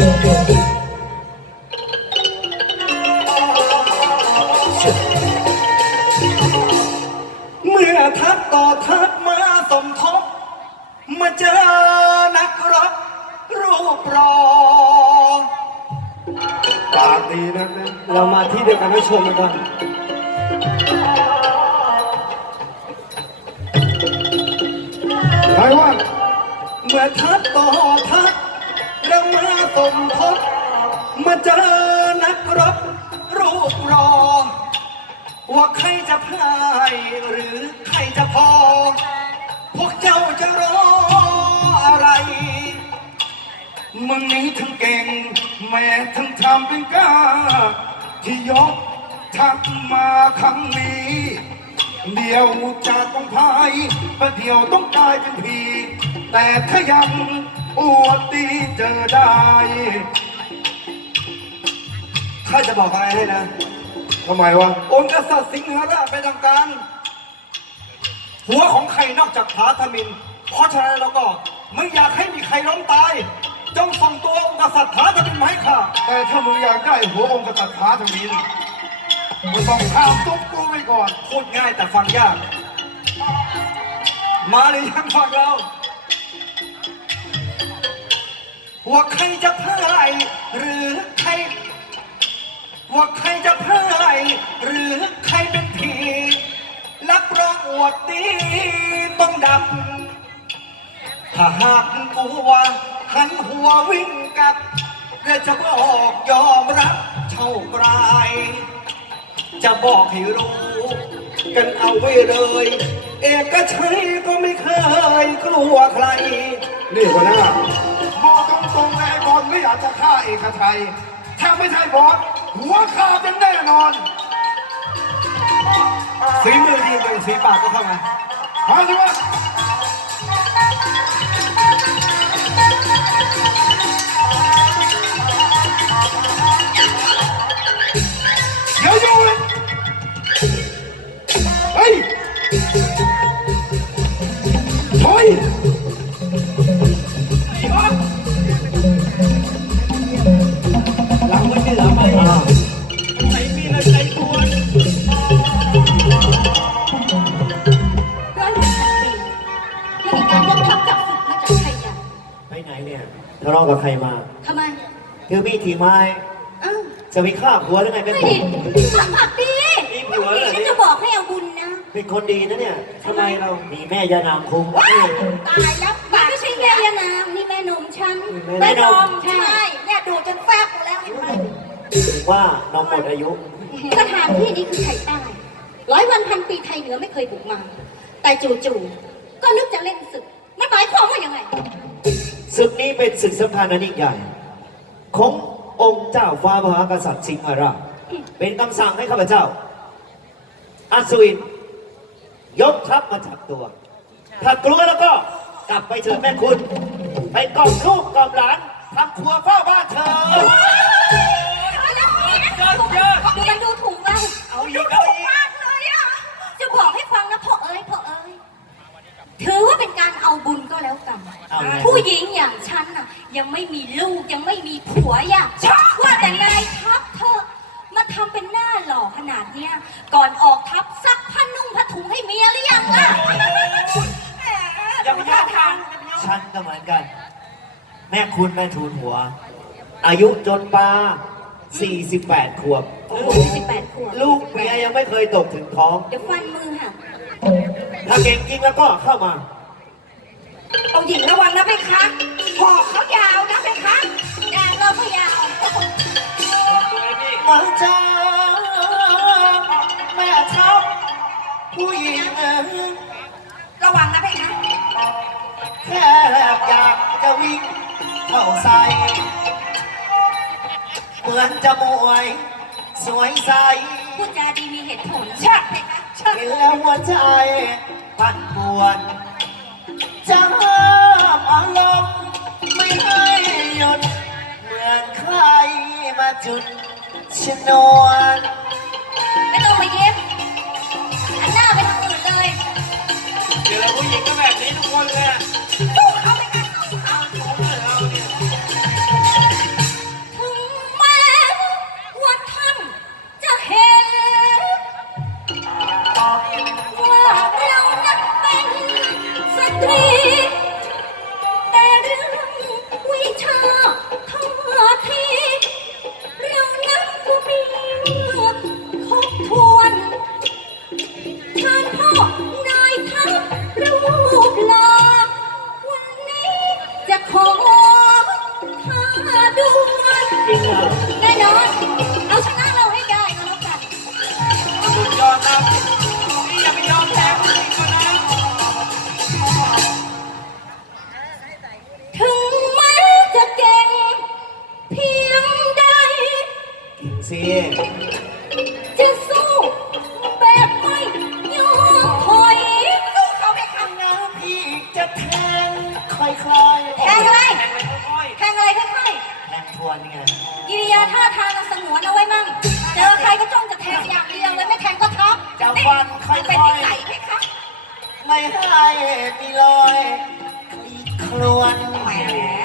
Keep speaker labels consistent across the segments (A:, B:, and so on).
A: เมื่อทัพต่อทัพมาสมทบ มาเจอนักรบรูปรอปากดีนนะเรามาที่เดียวกันให้ชมกันก่น
B: ใครว่า
A: เมื่อทัพต่อทัพ เรามาสมทบมาเจอนักรบรูปรอ ว่าใครจะพ่ายหรือใครจะพอ พวกเจ้าจะรออะไร มึงนี้ทั้งเก่ง แม้ทั้งทำเป็นกล้า ที่ยกทัพมาครั้งนี้ เดียวจะต้องพายประเดี๋ยวต้องตายเป็นผีแต่ถ้ายัง อวดดีเจอได้ข้าจะบอกอะไรให้นะ
B: ทำไมวะ
A: องค์กษัตริย์สิงหราชไปทำการ หัวของใครนอกจากพระธมิน เพราะฉะนั้นเราก็ไม่อยากให้มีใครล้มตาย จงส่งตัวองค์กษัตริย์พระธมินมาให้ข้า
B: แต่ถ้ามึงอยากได้หัวองค์กษัตริย์ท้าทวีนมึงต้องข้ามตุ๊บกูไปก่อน
A: พูดง่ายแต่ฟังยาก มาหรือยังฟังเรา ว่าใครจะพ่ายหรือใคร ว่าใครจะพ่ายหรือใครเป็นผีรับรองอวดดีต้องดำถ้าหากกลัวหันหัววิ่งกลับเดี๋ยวจะบอกยอมรับเท่ากรจะบอกให้รู้ กันเอาไว้เลย เอกชัยก็ไม่เคยกลัวใคร
B: นี่หัวหน้า รงๆเลยไอ้บอลไม่อยากจะฆ่าเอกชัยถ้าไม่ใช่บอสหัวขาดกันแน่นอน
A: ฝีมือดีเป็นฝีปากก็เข้ามา
B: มาสิวะ
A: น
C: เนี่ยทะเลาะกับใครมา
D: ทำไม
C: ถือมีดถือไม้
D: อ้าว
C: จะไปฆ่าผัวหรือไงเป็น
D: ไม่
C: ผม
D: ดิสัมผัสดีฉันจะบอกให้เอาบุญนะ
C: เป็นคนดีนะเนี่ย
D: ทำไมเรา
C: มีแม่ยานามคุม
D: ว้ายตายแล้วนี่ไม่ใช่แม่ยานางนี่แม่นมฉัน
C: แม่นม
D: ใช่เนี่ยดูดจนแฟบหมดแล้วเห็นไหม
C: ถึงว่าน้องหมดอายุ
D: สถานที่นี้คือไทยใต้ร้อยวันพันปีไทยเหนือไม่เคยบุกมา แต่จู่ๆก็นึกจะเล่นศึกมันหมายความว่ายังไง
C: ศึกนี้เป็นศึกสำคัญอันยิ่งใหญ่ ขององค์เจ้าฟ้ามหากษัตริย์สิงหราชเป็นคำสั่งให้ข้าพเจ้า อัศวิน ยกทัพมาจับตัว ถ้ากลัวแล้วก็กลับไปเถิดแม่คุณ ไปกล่อมลูกกล่อมหลานทำครัวเฝ้าบ้านเธอ
D: ทูลหั
C: ว อายุจนปลา48 ขวบ
D: โอ้โหสิบแปดขวบ
C: ลูกเมียยังไม่เคยตกถึงท้อง
D: เดี๋ยวฟันมือหัก
C: ถ้าเก่งจริงแล้วก็เข้ามา
D: เอาหญิงระวังนะเพคะหอกเขายาวนะเพคะยาวเราก็ยาว
C: มาเจอแม่ทัพผู้หญิง
D: ระวังนะเพคะ
C: แค่อยากจะวิ่ง เข้าใส่เหมือนจะมวย สวยใส
D: พูดจาดีมีเหตุผลใช่เพคะใช่
C: เห็นแล้วหัวใจปั่นป่วน จะห้ามอารมณ์ไม่ให้หยุด เหมือนใครมาจุดชนวน
D: ไม่ต้องมาเย็บอันหน้าไปทางอื่นเลย
A: เจอผู้หญิงก็แบบ
D: จะสู้แบบไม่ยอมถอยสู้เขาไปค่ะ
A: นะพี่จะแทงค่อยๆ
D: แทงอะไร
A: แทงไปค่อย
D: แทงอะไรค่อย
A: ๆแทงทวนไง
D: ๆกิริยาท่าทางเราสงวนเอาไว้มั่งเจอใครก็จ้องจะแทงอย่างเดียวเลยไม่แทงก็ทับ
A: จะฟันค่
D: เป็น
A: อ
D: นิ
A: ย
D: สัยไหมคะ
A: ๆไม่ให้มีรอยคลวน
D: แหม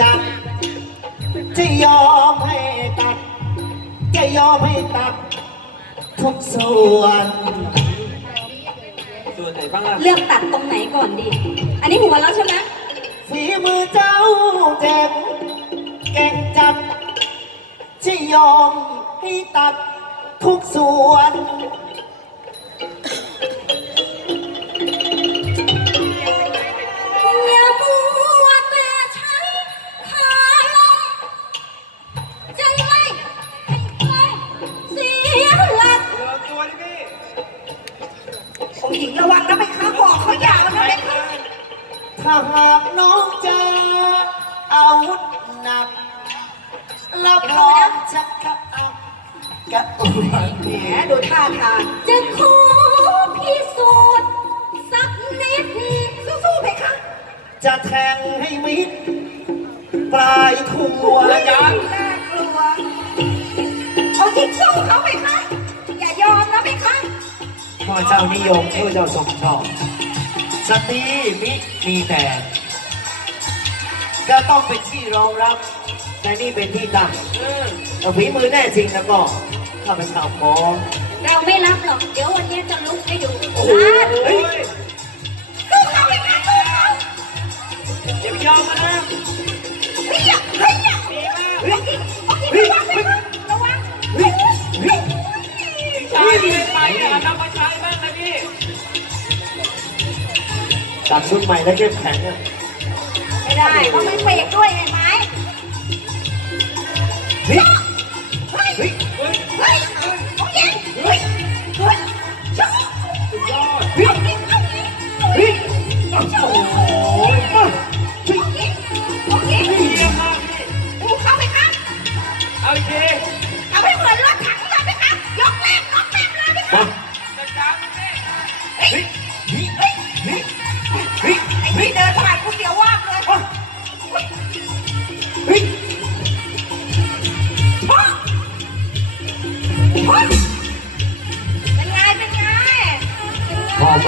A: จังจะยอมให้ตัด จะยอมให้ตัด ทุกส่วน
E: ส่วนไหนบ้างล่ะ
D: เลือกตัดตรงไหนก่อนดี อันนี้หัวแล้วใช่ไหม
A: ฝีมือเจ้าเจ็บเก่งจัด จะยอมให้ตัดทุกส่วน
D: ผมหญิงระวังนะไปค้าบอกเขาอย่ามันนะไปค้า
A: ถ้าหากน้องเจะอาวุธหนักรับรองจะกระอักกระอัก
D: แหมดูท่าทางจะขอพิสูจน์สักนิดสู้ๆไปคะ
A: จะแทงให้มิดปลายทัว
E: อาจารย์
D: น่ากลัวเอาจริงสู้เขาไป
C: พ่อเจ้านิยมพ่อเจ้าทรงชอบสตรีมิมีแต่ก็ต้องเป็นที่รองรับแต่นี่เป็นที่ตั้ง
E: เออ
C: แต่ฝีมือแน่จริงแล้วก็ข้าพเจ้าขอ
D: เราไม่รับหรอก เดี๋ยววันนี้จะลุกให้ดู
C: โอ้โห
D: อะ
E: เฮ้ย
D: สู้เขาไปคะสู้เขา
E: อย่าไปยอมมันนะ ชุ
C: ดใหม่และเข้มแข็งอะ
D: ไม่ได้เพราไมันเบรก
E: ด้
D: วยไง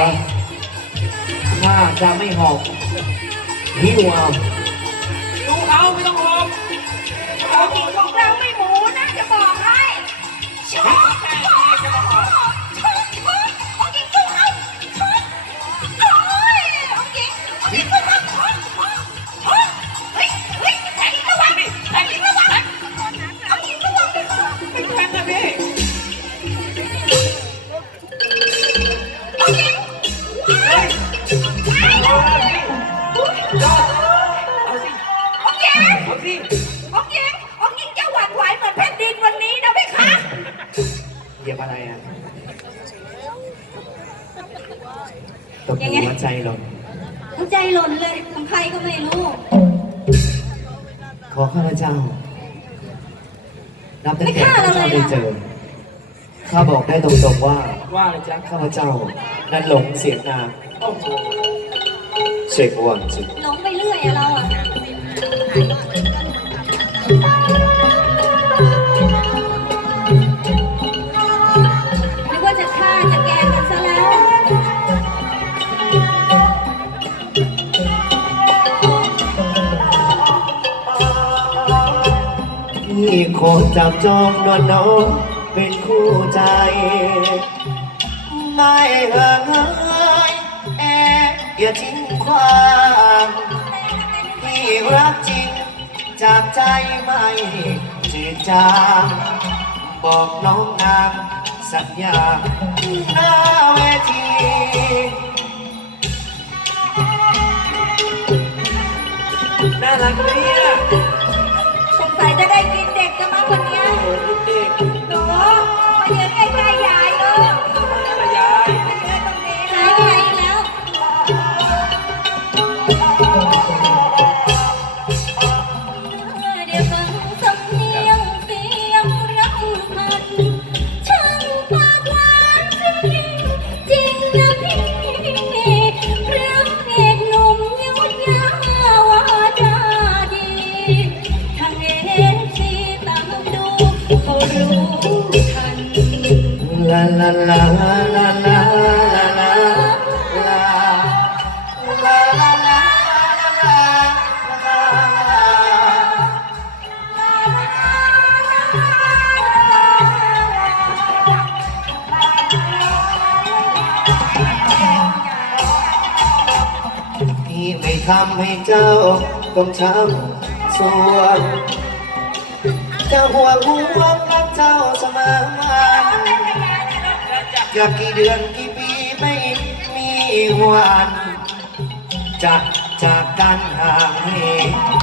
D: ไง
C: หอบปะถ้าจะไม่หอบหิวเอา
E: ดูเขาไม่ต้องหอม
D: ของหญิงของเรา นับตั้งแต่ข้าพ
C: เจ้าได้เจอ ข้าบอกได้ตรงๆว่า
E: ว่าเลยจ๊ะ
C: ข้าพเจ้า นั้นหลงเสียงนาม
E: โอ้โห
C: เสกวันสิ
D: หลงไปเรื่อยอะเราอะี่
C: โคตรจับจองนวลน้องเป็นคู่ใจ ไม่ห่างายแอบอย่าทิ้งความพี่รักจริง จากใจไม่จืดจางบอกน้องนางสัญญาหน้าเวที
E: น่ารักเนี่ย
D: สงสัยจะ ได้กินเด็กจะมาคนเนี้ ลา
C: ลาลาลาลาลาลาลาลาลาที่ไม่ทำให้เจ้าต้องช้ำส่วนจะห่วงห่วงรักเจ้าเสมอมา จะกี่เดือนกี่ปีไม่มีวันจาก
D: จากกันห่างเห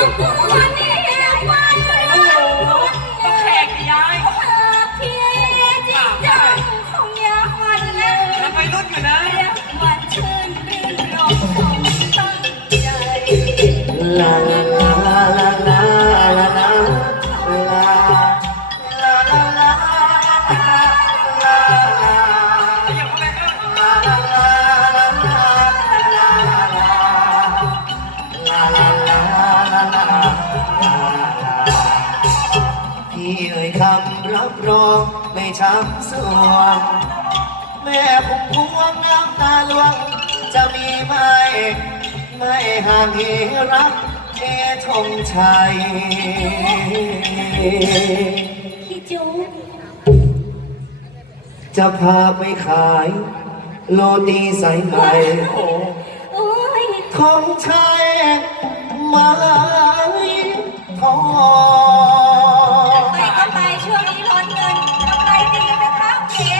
E: 我 รั
C: บรองไม่ช้ำสวง แม่ผมพวงน้ำตาลวง จะมีไหมไม่ห่างเหรักเอทงชัย
D: พี่จุ๊บ
C: จะพาไปขายโรตีสายไหม
D: โอ้ย
C: ทงชัยไม้ทอง Thank you.